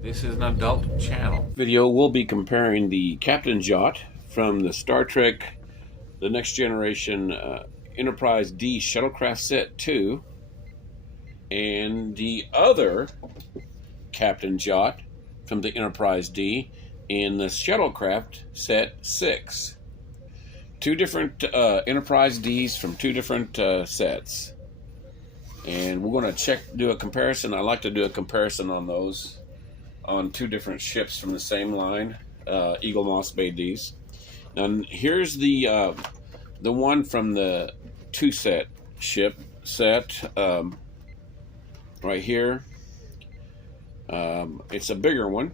This is an adult channel. Video will be comparing the Captain's Yacht from the Star Trek The Next Generation Enterprise D Shuttlecraft Set 2 and the other Captain's Yacht from the Enterprise D in the Shuttlecraft Set 6. Two different Enterprise Ds from two different sets. And we're going to do a comparison. I like to do a comparison on those, on two different ships from the same line. eaglemoss made these. Now here's the one from the two set right here. It's a bigger one,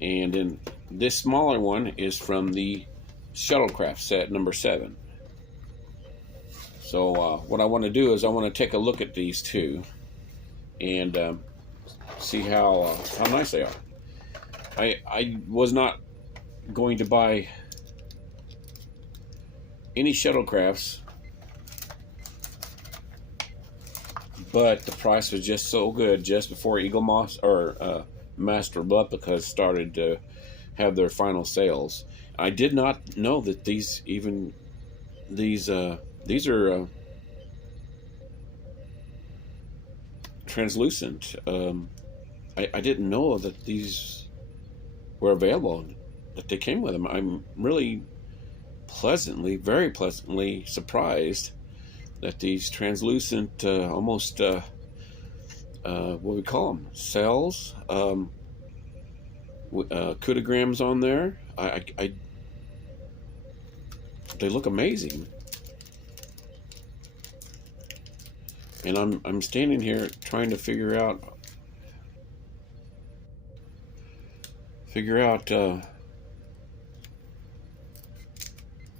and then this smaller one is from the Shuttlecraft set number 7. So what I want to do is I want to take a look at these two and see how nice they are. I was not going to buy any shuttlecrafts, but the price was just so good just before eaglemoss or Master of Replica started to have their final sales. I did not know that these are translucent. I didn't know that these were available, that they came with them. I'm really very pleasantly surprised that these translucent, almost, what we call them, cells, cutigrams on there. They look amazing. And I'm standing here trying to figure out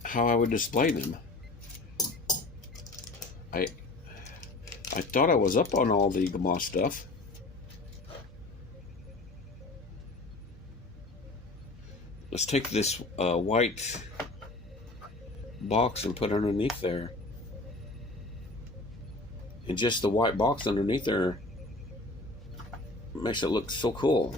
how I would display them. I thought I was up on all the eaglemoss stuff. Let's take this white box and put it underneath there. And just the white box underneath there makes it look so cool.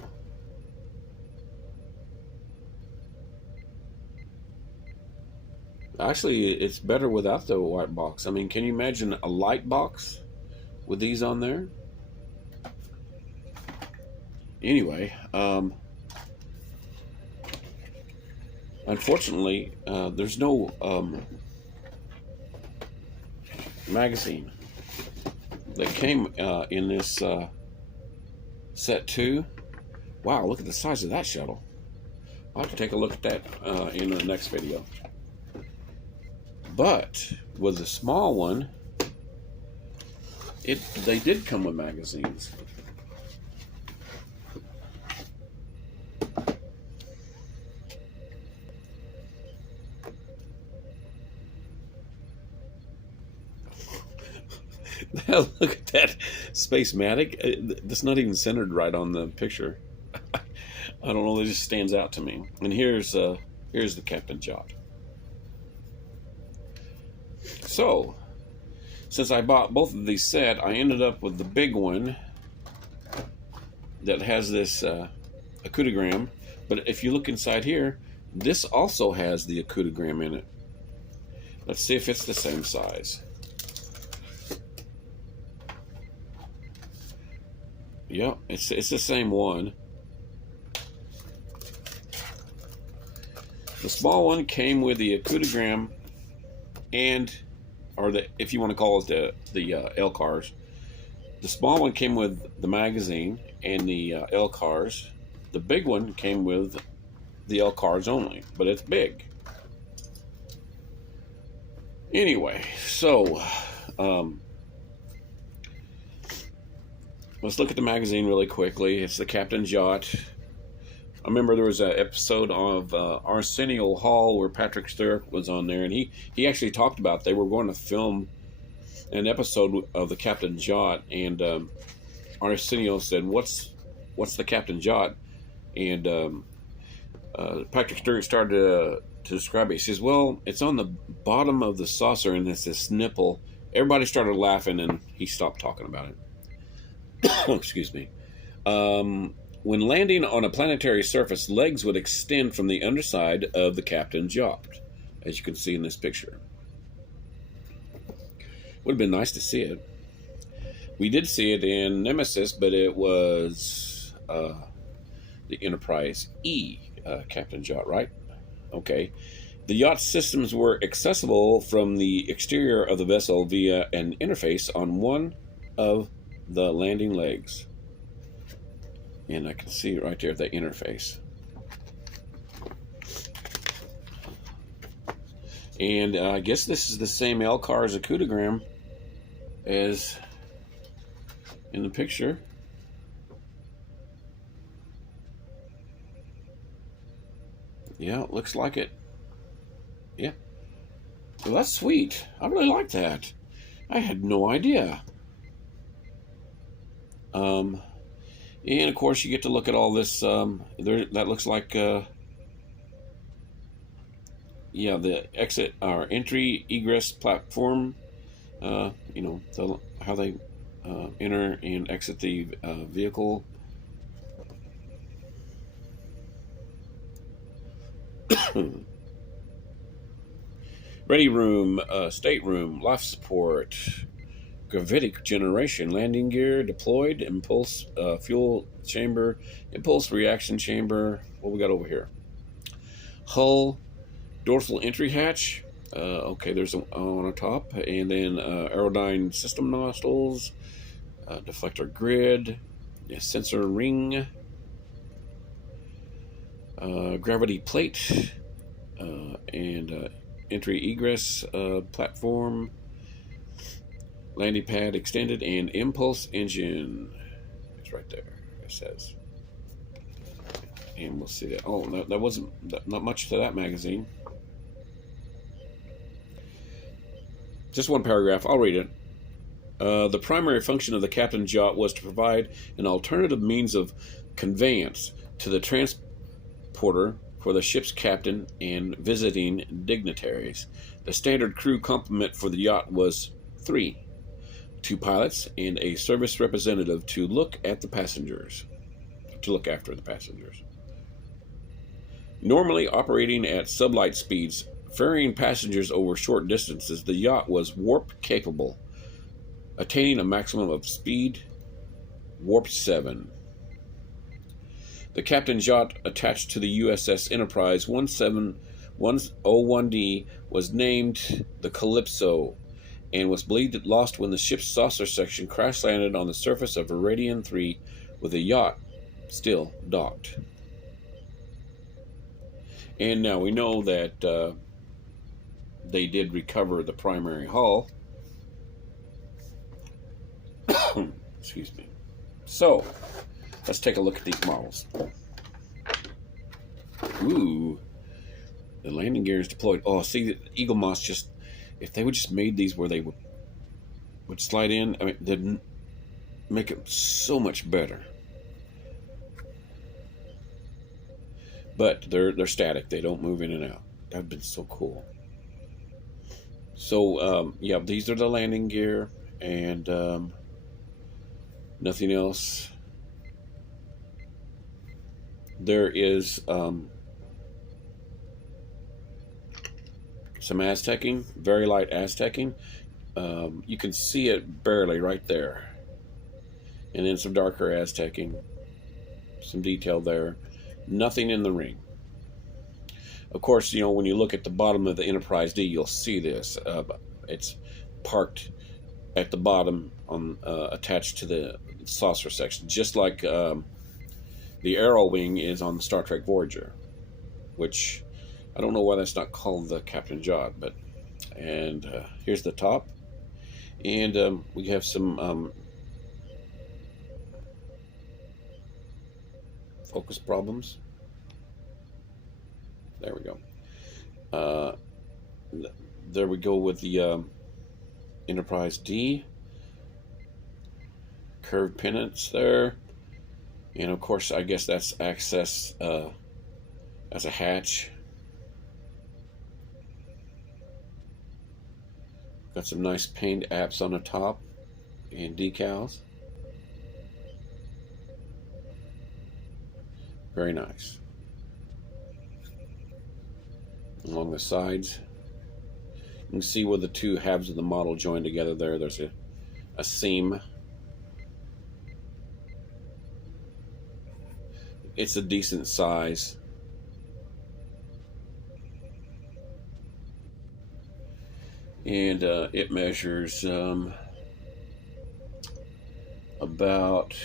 Actually, it's better without the white box. I mean, can you imagine a light box with these on there? Anyway, unfortunately, there's no magazine that came in this set 2. Wow, look at the size of that shuttle. I'll have to take a look at that in the next video. But with the small one, they did come with magazines. Look at that space-matic. That's not even centered right on the picture. I don't know, it just stands out to me. And here's the Captain's Yacht. So, since I bought both of these set, I ended up with the big one that has this acutigram. But if you look inside here, this also has the acutigram in it. Let's see if it's the same size. Yep, it's the same one. The small one came with the acutigram or if you want to call it the LCARS. The small one came with the magazine and the LCARS. The big one came with the LCARS only, but it's big. Anyway, so let's look at the magazine really quickly. It's the Captain's Yacht. I remember there was an episode of Arsenio Hall where Patrick Stewart was on there, and he actually talked about they were going to film an episode of the Captain's Yacht, and Arsenio said, "What's the Captain's Yacht?" And Patrick Stewart started to describe it. He says, well, it's on the bottom of the saucer and it's this nipple. Everybody started laughing and he stopped talking about it. Excuse me. When landing on a planetary surface, legs would extend from the underside of the captain's yacht, as you can see in this picture. Would have been nice to see it. We did see it in Nemesis, but it was the Enterprise E captain's yacht, right? Okay. The yacht systems were accessible from the exterior of the vessel via an interface on one of the landing legs. And I can see right there the interface. And I guess this is the same LCARS acoudogram as in the picture. Yeah, it looks like it. Yeah. Well, that's sweet. I really like that. I had no idea. And of course you get to look at all this. That looks like, yeah, the exit or entry egress platform. You know, how they enter and exit the vehicle. Ready room, stateroom, life support, gravitic generation, landing gear deployed, impulse fuel chamber, impulse reaction chamber. What we got over here? Hull, dorsal entry hatch. Okay, there's on the top, and then aerodyne system nostrils, deflector grid, sensor ring, gravity plate, and entry egress platform, landing pad extended, and impulse engine. It's right there. It says, and we'll see that. Oh, that wasn't not much to that magazine. Just one paragraph. I'll read it. The primary function of the captain's yacht was to provide an alternative means of conveyance to the transporter for the ship's captain and visiting dignitaries. The standard crew complement for the yacht was 3. 2 pilots and a service representative to look after the passengers. Normally operating at sublight speeds, ferrying passengers over short distances, the yacht was warp capable, attaining a maximum of speed warp 7. The captain's yacht attached to the USS Enterprise 17101D was named the Calypso and was believed it lost when the ship's saucer section crash landed on the surface of Viridian 3 with the yacht still docked. And now we know that they did recover the primary hull. Excuse me. So, let's take a look at these models. Ooh. The landing gear is deployed. Oh, see, the eaglemoss just... If they would just made these where they would slide in, I mean, they'd make it so much better. But they're static. They don't move in and out. That'd been so cool. So, yeah, these are the landing gear, and nothing else. There is some Aztecing, very light Aztecing. You can see it barely right there. And then some darker Aztecing, some detail there. Nothing in the ring. Of course, you know, when you look at the bottom of the Enterprise D, you'll see this. It's parked at the bottom, on attached to the saucer section, just like the Arrow wing is on the Star Trek Voyager, which I don't know why that's not called the captain's yacht, but and here's the top, and we have some focus problems. There we go. There we go with the Enterprise D. Curved pennants there. And of course, I guess that's access as a hatch. Got some nice paint apps on the top and decals. Very nice. Along the sides, you can see where the two halves of the model join together there. There's a seam. It's a decent size. And it measures about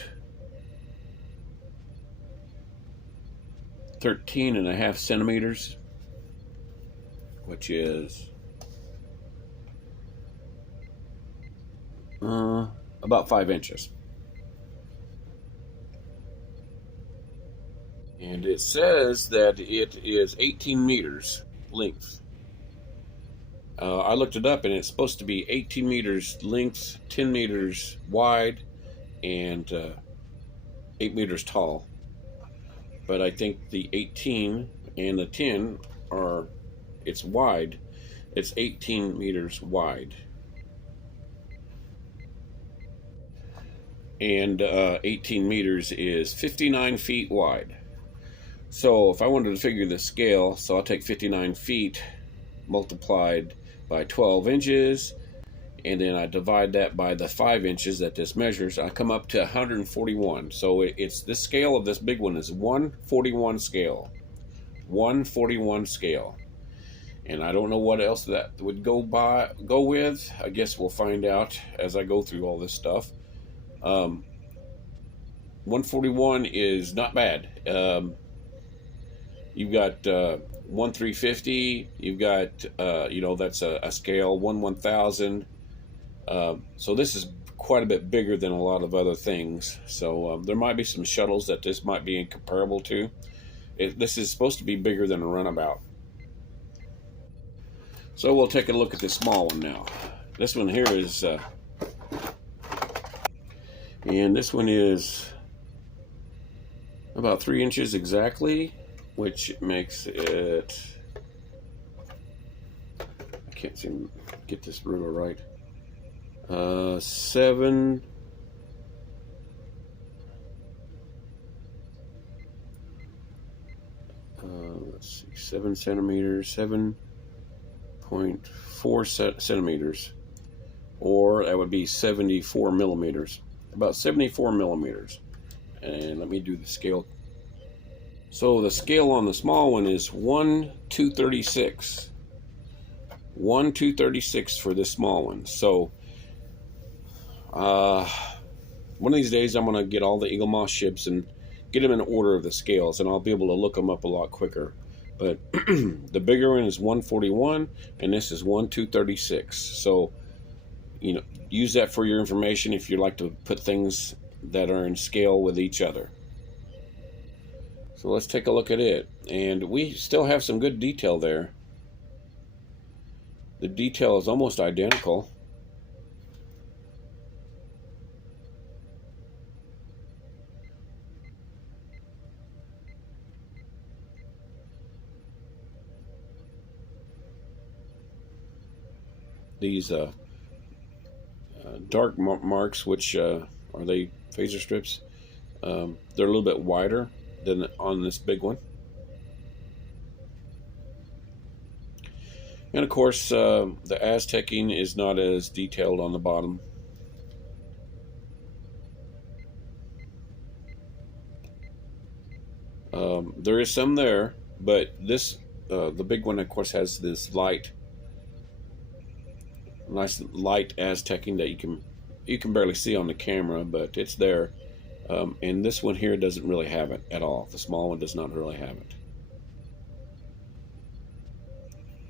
13.5 centimeters, which is about 5 inches. And it says that it is 18 meters length. I looked it up, and it's supposed to be 18 meters length, 10 meters wide, and 8 meters tall. But I think the 18 and the 10 are, it's wide. It's 18 meters wide. And 18 meters is 59 feet wide. So if I wanted to figure the scale, so I'll take 59 feet multiplied by 12 inches, and then I divide that by the 5 inches that this measures. I come up to 141. So it's this scale of this big one is 141 scale. 141 scale. And I don't know what else that would go with. I guess we'll find out as I go through all this stuff. 141 is not bad. You've got 1/350. You've got that's a scale 1/1000. So this is quite a bit bigger than a lot of other things. So there might be some shuttles that this might be comparable to. This is supposed to be bigger than a runabout. So we'll take a look at this small one now. This one here is, and this one is about 3 inches exactly, which makes it, I can't seem to get this ruler right, 7 let's see, 7 centimeters, 7.4 centimeters, or that would be 74 millimeters, about 74 millimeters. And let me do the scale. So the scale on the small one is 1/236. 1/236 for this small one. So one of these days I'm going to get all the eaglemoss ships and get them in order of the scales, and I'll be able to look them up a lot quicker. But the bigger one is 141, and this is 1/236. So use that for your information if you like to put things that are in scale with each other. So let's take a look at it. And we still have some good detail there. The detail is almost identical. These dark marks, which are they phaser strips, they're a little bit wider than on this big one. And of course the Aztecing is not as detailed on the bottom. There is some there, but this the big one of course has this nice light Aztecing that you can barely see on the camera, but it's there. And this one here doesn't really have it at all. The small one does not really have it.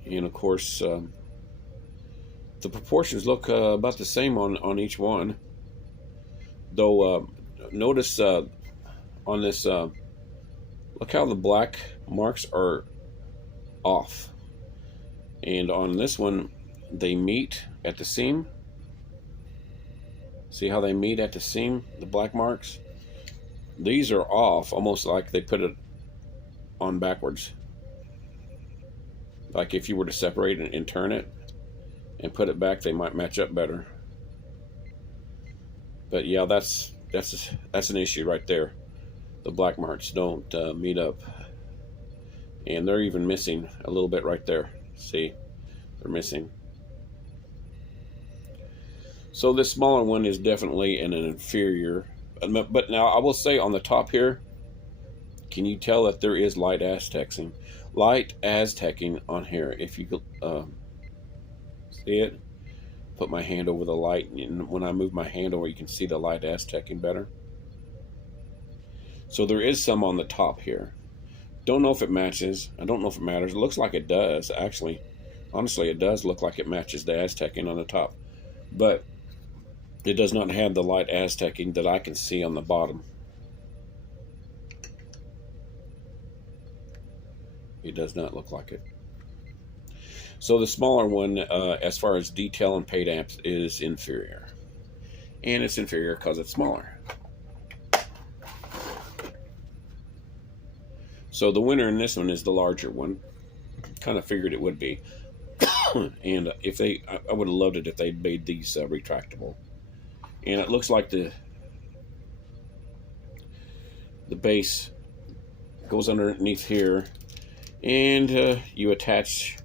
And of course the proportions look about the same on each one, though notice on this look how the black marks are off, and on this one they meet at the seam. See how they meet at the seam, the black marks? These are off, almost like they put it on backwards. Like if you were to separate and turn it and put it back, they might match up better. But yeah, that's an issue right there. The black marks don't meet up, and they're even missing a little bit right there. See, they're missing. So this smaller one is definitely an inferior. But now I will say on the top here, can you tell that there is light Aztecing? Light Aztecing on here. If you could see it, put my hand over the light, and when I move my hand over, you can see the light Aztecing better. So there is some on the top here. Don't know if it matches. I don't know if it matters. It looks like it does, actually. Honestly, it does look like it matches the Aztecing on the top. But it does not have the light Aztecing that I can see on the bottom. It does not look like it. So the smaller one, as far as detail and paid amps, is inferior. And it's inferior because it's smaller. So the winner in this one is the larger one. Kind of figured it would be. And if they, I would have loved it if they made these retractable. And it looks like the base goes underneath here, and you attach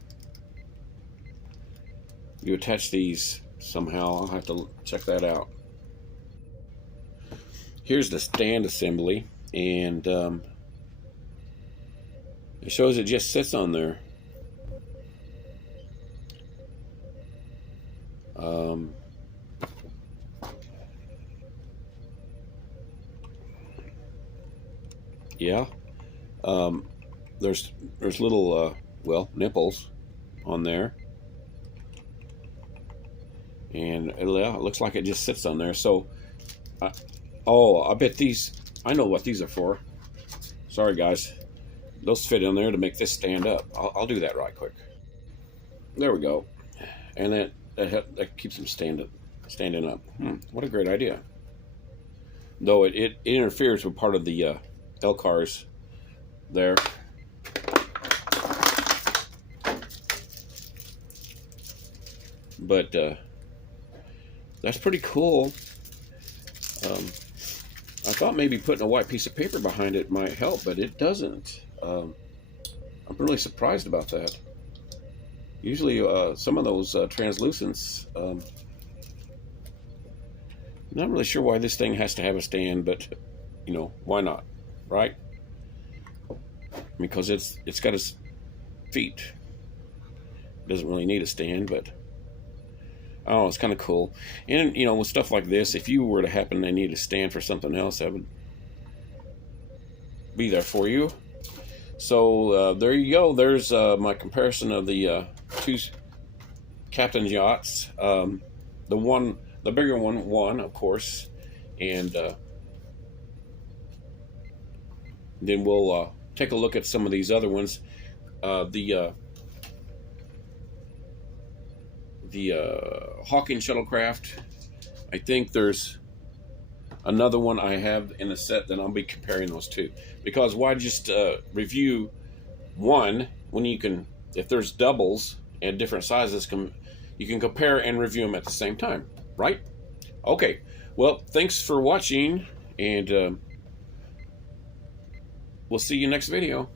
these somehow. I'll have to check that out. Here's the stand assembly, and it shows it just sits on there. Yeah. There's little well, nipples on there, and it looks like it just sits on there. So oh, I bet these, I know what these are for. Sorry guys, those fit in there to make this stand up. I'll do that right quick. There we go. And that keeps them standing up. What a great idea. Though it interferes with part of the L-cars there. But that's pretty cool. I thought maybe putting a white piece of paper behind it might help, but it doesn't. I'm really surprised about that. Usually some of those translucents, not really sure why this thing has to have a stand, but you know, why not, right? Because it's got its feet. It doesn't really need a stand, but oh, it's kind of cool. And you know, with stuff like this, if you were to happen to need a stand for something else, that would be there for you. So there you go. There's my comparison of the two Captain's yachts. The bigger one won, of course, and then we'll take a look at some of these other ones. The Hawking shuttlecraft. I think there's another one I have in a set that I'll be comparing those two. Because why just review one when you can, if there's doubles and different sizes, you can compare and review them at the same time, right? Okay, well, thanks for watching, and we'll see you next video.